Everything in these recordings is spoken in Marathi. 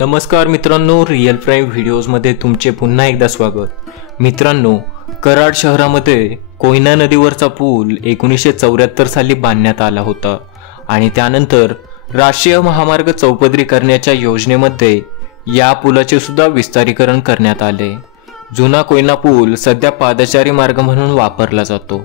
नमस्कार मित्रांनो, रिअल प्राईम व्हिडिओजमध्ये तुमचे पुन्हा एकदा स्वागत. मित्रांनो, कराड शहरामध्ये कोयना नदीवरचा पूल 1974 साली बांधण्यात आला होता आणि त्यानंतर राष्ट्रीय महामार्ग चौपदरी करण्याच्या योजनेमध्ये या पुलाचे सुद्धा विस्तारीकरण करण्यात आले. जुना कोयना पूल सध्या पादचारी मार्ग म्हणून वापरला जातो.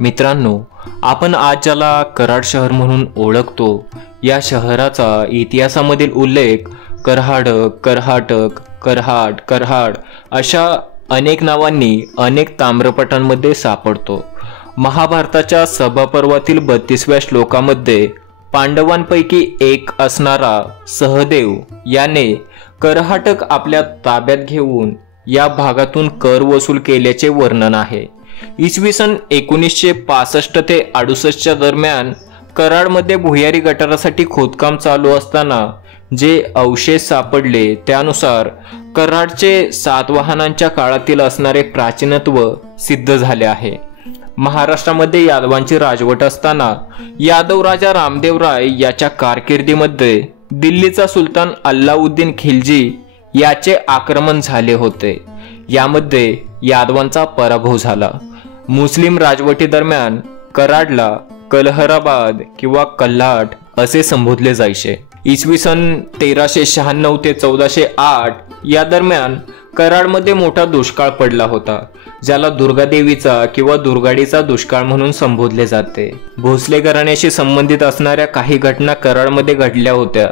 मित्रांनो, आपण आज ज्याला कराड शहर म्हणून ओळखतो, या शहराचा इतिहासामधील उल्लेख करहाडक, करहाटक, करहाड, करहाड अशा अनेक नावांनी अनेक ताम्रपटांमध्ये सापडतो. महाभारताच्या सभापर्वातील 32व्या श्लोकामध्ये पांडवांपैकी एक असणारा सहदेव याने करहाटक आपल्या ताब्यात घेऊन या भागातून कर वसूल केल्याचे वर्णन आहे. इसवी सन 1965 ते 68 दरम्यान कराडमध्ये भुयारी गटारासाठी खोदकाम चालू असताना जे अवशेष सापडले त्यानुसार कराडचे सातवाहनांच्या काळातील असणारे प्राचीनत्व सिद्ध झाले आहे. महाराष्ट्रामध्ये यादवांची राजवट असताना यादव राजा रामदेवराय याच्या कारकिर्दीमध्ये दिल्लीचा सुलतान अल्लाउद्दीन खिलजी याचे आक्रमण झाले होते. यामध्ये यादवांचा पराभव झाला. मुस्लिम राजवटी दरम्यान कराडला कलहराबाद किंवा कल्हाट असे संबोधले जायचे. इसवी सन 1396 ते 1408 या दरम्यान कराडमध्ये मोठा दुष्काळ पडला होता, ज्याला दुर्गादेवीचा किंवा दुर्गाडीचा दुष्काळ म्हणून संबोधले जाते. भोसले घराण्याशी संबंधित असणाऱ्या काही घटना कराडमध्ये घडल्या होत्या.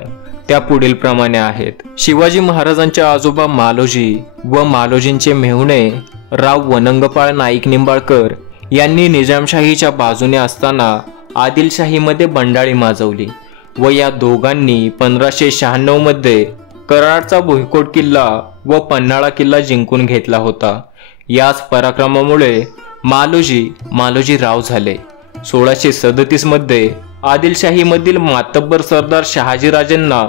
त्या पुढील प्रमाणे आहेत. शिवाजी महाराजांचे आजोबा मालोजी व मालोजींचे मेहुणे राव वनंगपाळ नाईक निंबाळकर यांनी निजामशाहीच्या बाजूने असताना आदिलशाहीमध्ये बंडाळी माजवली व या दोघांनी 1596 मध्ये कराडचा भुईकोट किल्ला व पन्हाळा किल्ला जिंकून घेतला होता. याच पराक्रमामुळे मालोजी राव झाले. 1637 मध्ये आदिलशाहीमधील मातब्बर सरदार शहाजीराजांना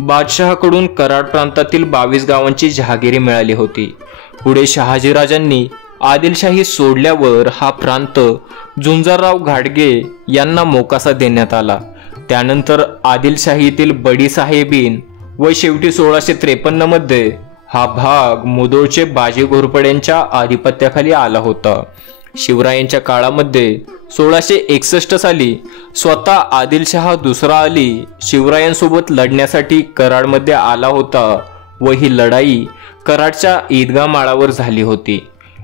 बादशहाकडून कराड प्रांतातील 22 गावांची जहागिरी मिळाली होती. पुढे शहाजीराजांनी आदिलशाही सोडल्यावर हा प्रांत झुंजारराव घाटगे यांना मोकासा देण्यात आला. त्यानंतर आदिलशाहीतील बडी साहेबीन व शेवटी 1653 मध्ये हा भाग मुधोळचे बाजी घोरपड्यांच्या आधिपत्याखाली आला होता. शिवरायांच्या काळामध्ये 1661 साली स्वतः आदिलशहा दुसरा अली शिवरायांसोबत लढण्यासाठी कराडमध्ये आला होता व ही लढाई कराडच्या ईदगाह माळावर झाली होती.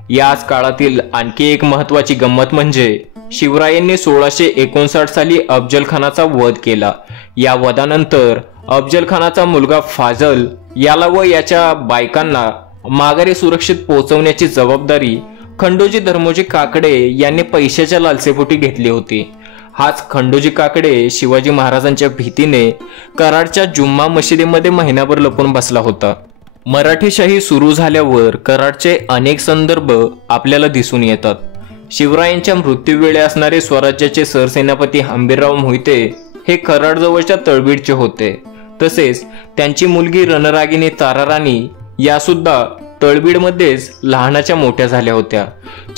याच काळातील आणखी एक महत्त्वाची गंमत म्हणजे शिवरायांनी 1659 साली अफजल खानाचा वध केला. या वधानंतर अफजल खानाचा मुलगा फाजल याला व याच्या बायकांना माघारी सुरक्षित पोहोचवण्याची जबाबदारी खंडोजी धर्मोजी काकडे यांनी पैशाच्या लालसेपोटी घेतली होती. हाच खंडोजी काकडे शिवाजी महाराजांच्या भीतीने कराडच्या जुम्मा मशिदीमध्ये महिनाभर लपून बसला होता. मराठीशाही सुरू झाल्यावर कराडचे अनेक संदर्भ आपल्याला दिसून येतात. शिवरायांच्या मृत्यूवेळी असणारे स्वराज्याचे सरसेनापती हंबीरराव मोहिते हे कराडजवळच्या तळबीडचे होते. तसेच त्यांची मुलगी रणरागिनी ताराराणी या सुद्धा तळबीडमध्येच लहानाच्या मोठ्या झाल्या होत्या.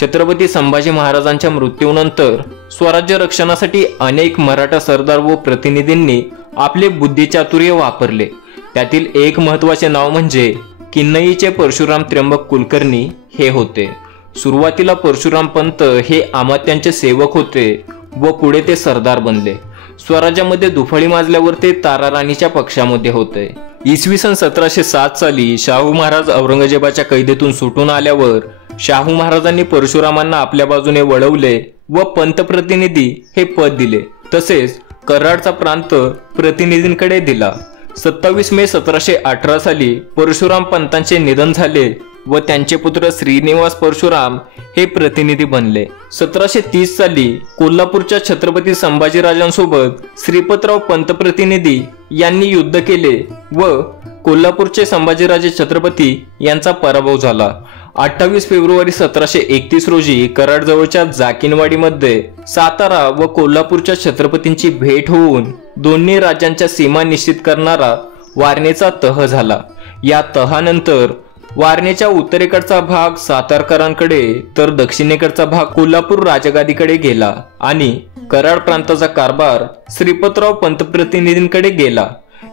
छत्रपती संभाजी महाराजांच्या मृत्यूनंतर स्वराज्य रक्षणासाठी अनेक मराठा सरदार व प्रतिनिधींनी आपले बुद्धिचातुर्य वापरले. त्यातील एक महत्त्वाचे नाव म्हणजे किन्नईचे परशुराम त्र्यंबक कुलकर्णी हे होते. सुरुवातीला परशुराम पंत हे अमात्यांचे सेवक होते व पुढे ते सरदार बनले. स्वराज्यामध्ये दुफळी माजल्यावर ते ताराराणीच्या पक्षामध्ये होते. इसवी सन 1707 साली शाहू महाराज औरंगजेबाच्या कैदेतून सुटून आल्यावर शाहू महाराजांनी परशुरामांना आपल्या बाजूने वळवले व पंतप्रतिनिधी हे पद दिले. तसेच कराडचा प्रांत प्रतिनिधींकडे दिला. 27 मे 1718 साली परशुराम पंतांचे निधन झाले व त्यांचे पुत्र श्रीनिवास परशुराम हे प्रतिनिधी बनले. 1730 साली कोल्हापूरच्या छत्रपती संभाजीराजांसोबत श्रीपतराव पंतप्रतिनिधी यांनी युद्ध केले व कोल्हापूरचे संभाजीराजे छत्रपती यांचा पराभव झाला. 28 फेब्रुवारी 1731 रोजी कराडजवळच्या जाकिनवाडीमध्ये सातारा व कोल्हापूरच्या छत्रपतींची भेट होऊन दोन्ही राज्यांच्या सीमा निश्चित करणारा वारणेचा तह झाला. या तहानंतर वारणेच्या उत्तरेकडचा भाग सातारकरांकडे तर दक्षिणेकडचा भाग कोल्हापूर राजगादीकडे गेला आणि कराड प्रांताचा कारभार श्रीपतराव पंतप्रतिनिधींकडे गेला.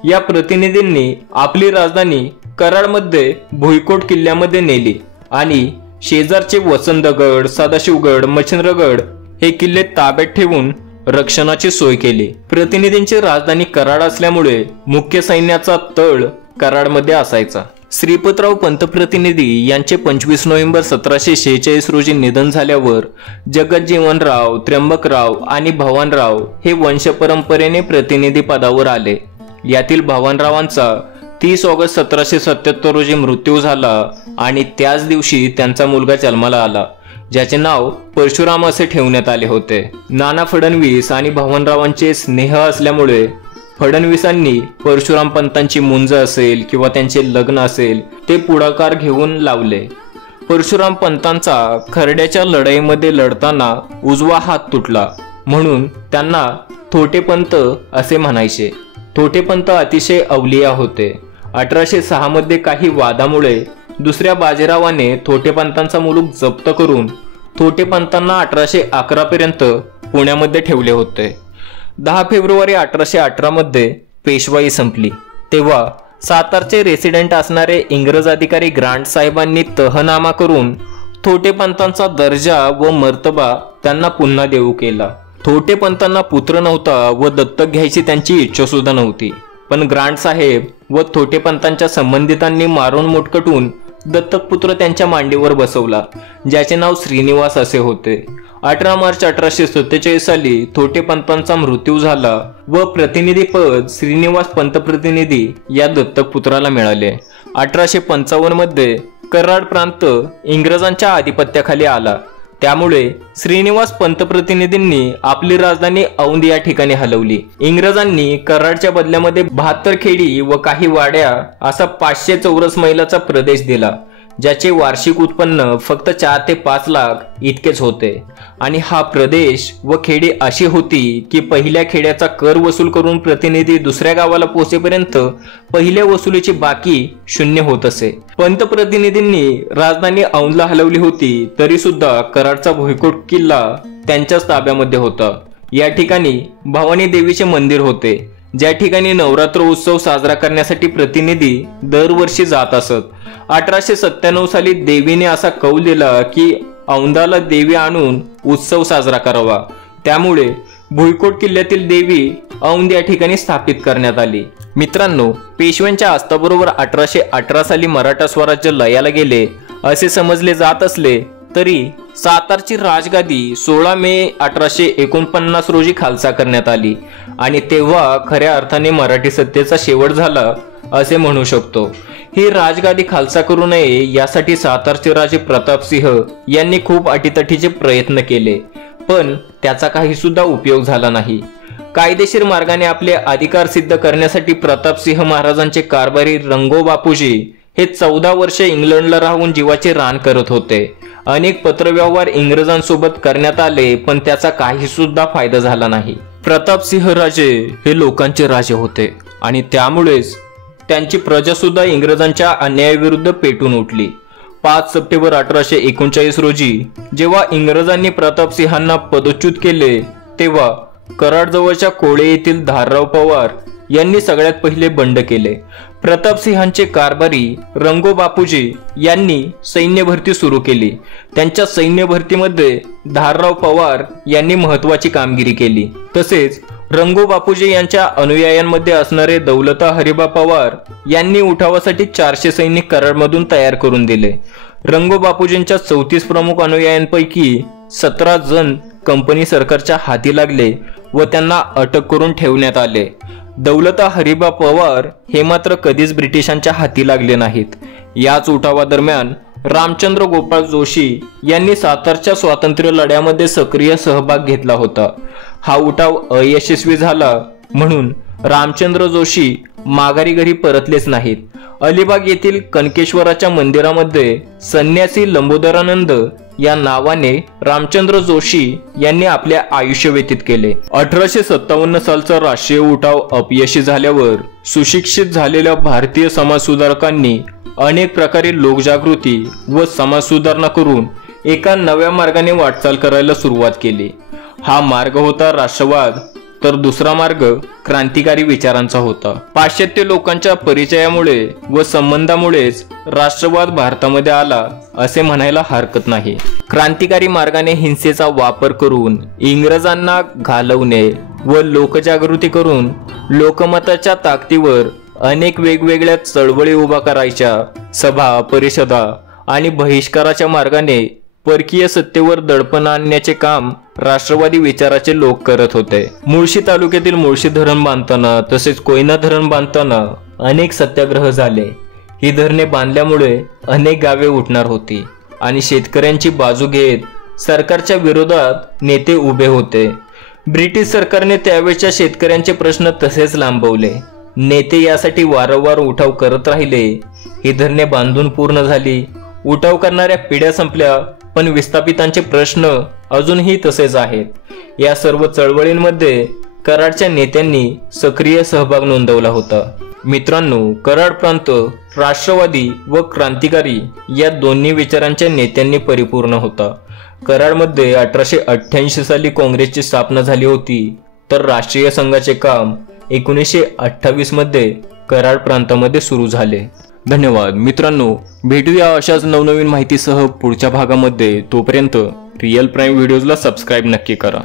या प्रतिनिधींनी आपली राजधानी कराडमध्ये भुईकोट किल्ल्यामध्ये नेली आणि शेजारचे वसंतगड, सदाशिवगड, मच्छिंद्रगड हे किल्ले ताब्यात ठेवून रक्षणाची सोय केली. प्रतिनिधींची राजधानी कराड असल्यामुळे मुख्य सैन्याचा तळ कराडमध्ये असायचा. श्रीपतराव पंत प्रतिनिधी यांचे 25 नोव्हेंबर 1746 रोजी निधन झाल्यावर जगज्जीवनराव, त्र्यंबकराव आणि भवानराव हे वंशपरंपरेने प्रतिनिधी पदावर आले. यातील भवानरावांचा 30 ऑगस्ट 1777 रोजी मृत्यू झाला आणि त्याच दिवशी त्यांचा मुलगा जन्माला आला, ज्याचे नाव परशुराम असे ठेवण्यात आले होते. नाना फडणवीस आणि भवानरावांचे स्नेह असल्यामुळे फडणवीसांनी परशुराम पंतांची मुंज असेल किंवा त्यांचे लग्न असेल ते पुढाकार घेऊन लावले. परशुराम पंतांचा खर्ड्याच्या लढाईमध्ये लढताना उजवा हात तुटला म्हणून त्यांना थोटेपंत असे म्हणायचे. थोटेपंत अतिशय अवलिया होते. 1806 मध्ये काही वादामुळे दुसऱ्या बाजीरावाने थोटेपंतांचा मुलूक जप्त करून थोटेपंतांना 1811 पर्यंत पुण्यामध्ये ठेवले होते. 10 फेब्रुवारी 1818 मध्ये पेशवाई संपली तेव्हा सातारचे रेसिडेंट असणारे इंग्रज अधिकारी ग्रांट साहेबांनी तहनामा करून थोटेपंतांचा दर्जा व मर्तबा त्यांना पुन्हा देऊ केला. थोटेपंतांना पुत्र नव्हता व दत्तक घ्यायची त्यांची इच्छा सुद्धा नव्हती, पण ग्रांट साहेब व थोटेपंतांच्या संबंधितांनी मारून मुटकटून दत्तक पुत्र त्यांच्या मांडीवर बसवला, ज्याचे नाव श्रीनिवास असे होते. 18 मार्च 1847 साली थोटेपंतांचा मृत्यू झाला व प्रतिनिधी पद श्रीनिवास पंत प्रतिनिधी या दत्तक पुत्राला मिळाले. 1855 मध्ये कराड प्रांत इंग्रजांच्या आधिपत्याखाली आला. त्यामुळे श्रीनिवास पंत प्रतिनिधींनी आपली राजधानी औंध या ठिकाणी हलवली. इंग्रजांनी कराडच्या बदल्यामध्ये 72 खेडी व काही वाड्या असा 500 चौरस मैलाचा प्रदेश दिला, ज्याचे वार्षिक उत्पन्न फक्त 4 ते 5 लाख इतकेच होते. आणि हा प्रदेश व खेडी अशी होती की पहिल्या खेड्याचा कर वसूल करून प्रतिनिधी दुसऱ्या गावाला पोहोचेपर्यंत पहिल्या वसुलीची बाकी शून्य होत असे. पंत प्रतिनिधींनी राजधानी औंधला हलवली होती तरी सुद्धा कराडचा भुईकोट किल्ला त्यांच्याच ताब्यामध्ये होता. या ठिकाणी भवानी देवीचे मंदिर होते, ज्या ठिकाणी नवरात्र उत्सव साजरा करण्यासाठी प्रतिनिधी दरवर्षी जात असत. 1897 साली देवीने असा कौल दिला की औंधाला देवी आणून उत्सव साजरा करावा. त्यामुळे भुईकोट किल्ल्यातील देवी औंध या ठिकाणी स्थापित करण्यात आली. मित्रांनो, पेशव्यांच्या अस्ताबरोबर 1818 साली मराठा स्वराज्य लयाला गेले असे समजले जात असले तरी सातारची राजगादी 16 मे 1849 रोजी खालसा करण्यात आली आणि तेव्हा खऱ्या अर्थाने मराठी सत्तेचा शेवट झाला असे म्हणू शकतो. ही राजगादी खालसा करू नये यासाठी सातारचे राजे प्रतापसिंह यांनी खूप अटीतटीचे प्रयत्न केले, पण त्याचा काही सुद्धा उपयोग झाला नाही. कायदेशीर मार्गाने आपले अधिकार सिद्ध करण्यासाठी प्रतापसिंह महाराजांचे कारभारी रंगो बापूजी हे 14 वर्षे इंग्लंडला राहून जीवाचे रान करत होते. अनेक पत्रव्यवहार इंग्रजांसोबत करण्यात आले, पण त्याचा काही सुद्धा फायदा झाला नाही. प्रतापसिंह राजे हे लोकांचे राजे होते आणि त्यामुळेच त्यांची प्रजा सुद्धा इंग्रजांच्या अन्यायाविरुद्ध पेटून उठली. 5 सप्टेंबर 1839 रोजी जेव्हा इंग्रजांनी प्रतापसिंहांना पदच्युत केले तेव्हा कराड जवळच्या कोळे येथील धारराव पवार यांनी सगळ्यात पहिले बंड केले. प्रतापसिंहांचे कारभारी रंगो बापूजी यांनी सैन्य भरती सुरू केली. त्यांच्या सैन्य भरतीमध्ये धारराव पवार यांनी महत्त्वाची कामगिरी केली. तसेच रंगो बापूजी यांच्या अनुयायांमध्ये असणारे दौलता हरिबा पवार यांनी उठावासाठी 400 सैनिक कराडमधून तयार करून दिले. रंगो बापूजींच्या 34 प्रमुख अनुयायांपैकी 17 जण कंपनी सरकारच्या हाती लागले व त्यांना अटक करून ठेवण्यात आले. दौलता हरिबा पवार हे मात्र कधीच ब्रिटिशांच्या हाती लागले नाहीत. याच उठावादरम्यान रामचंद्र गोपाळ जोशी यांनी सातारच्या स्वातंत्र्य लढ्यामध्ये सक्रिय सहभाग घेतला होता. हा उठाव अयशस्वी झाला म्हणून रामचंद्र जोशी माघारी घरी परतलेच नाहीत. अलिबाग येथील कनकेश्वराच्या मंदिरामध्ये संन्यासी लंबोदरानंद या नावाने रामचंद्र जोशी यांनी आपले आयुष्य व्यतीत केले. 1857 सालचा राष्ट्रीय उठाव अपयशी झाल्यावर सुशिक्षित झालेल्या भारतीय समाजसुधारकांनी अनेक प्रकारे लोकजागृती व समाज सुधारणा करून एका नव्या मार्गाने वाटचाल करायला सुरुवात केली. हा मार्ग होता राष्ट्रवाद, तर दुसरा मार्ग क्रांतिकारी विचारांचा होता। पाश्चात्य लोकांच्या परिचयामुळे व संबंधामुळेच राष्ट्रवाद भारतामध्ये आला असे म्हणायला हरकत नाही। क्रांतिकारी मार्गाने हिंसेचा वापर करून इंग्रजांना घालवणे व लोकजागृती करून लोकमताच्या ताकदीवर अनेक वेगवेगळ्या चळवळी उभा करायच्या। सभा, परिषदा आणि बहिष्काराच्या मार्गाने परकीय सत्तेवर दडपण आणण्याचे काम राष्ट्रवादी विचाराचे लोक करत होते। मुळशी तालुक्यातील मुळशी धरण बांधताना तसेच कोयना धरण बांधताना अनेक सत्याग्रह झाले। ही धरणे बांधल्यामुळे अनेक गावे उठणार होती आणि शेतकऱ्यांची बाजू घेत सरकारच्या विरोधात नेते उभे होते। ब्रिटिश सरकारने त्यावेळच्या शेतकऱ्यांचे प्रश्न तसेच लांबवले। नेते यासाठी वारंवार उठाव करत राहिले। ही धरणे बांधून पूर्ण झाली, उठाव करणाऱ्या पिढ्या संपल्या, पण विस्थापितांचे प्रश्न अजूनही तसेच आहेत। या सर्व चळवळींमध्ये कराडच्या नेत्यांनी सक्रिय सहभाग नोंदवला होता। मित्रांनो, कराड प्रांत राष्ट्रवादी व क्रांतिकारी या दोन्ही विचारांच्या नेत्यांनी परिपूर्ण होता। कराडमध्ये 1888 साली काँग्रेसची स्थापना झाली होती, तर राष्ट्रीय संघाचे काम 1928 मध्ये कराड प्रांतामध्ये सुरू झाले। धन्यवाद मित्रांनो, भेटूया अशाच नवनवीन माहितीसह पुढच्या भागामध्ये। तोपर्यंत रिअल प्राईम व्हिडिओजला सबस्क्राईब नक्की करा।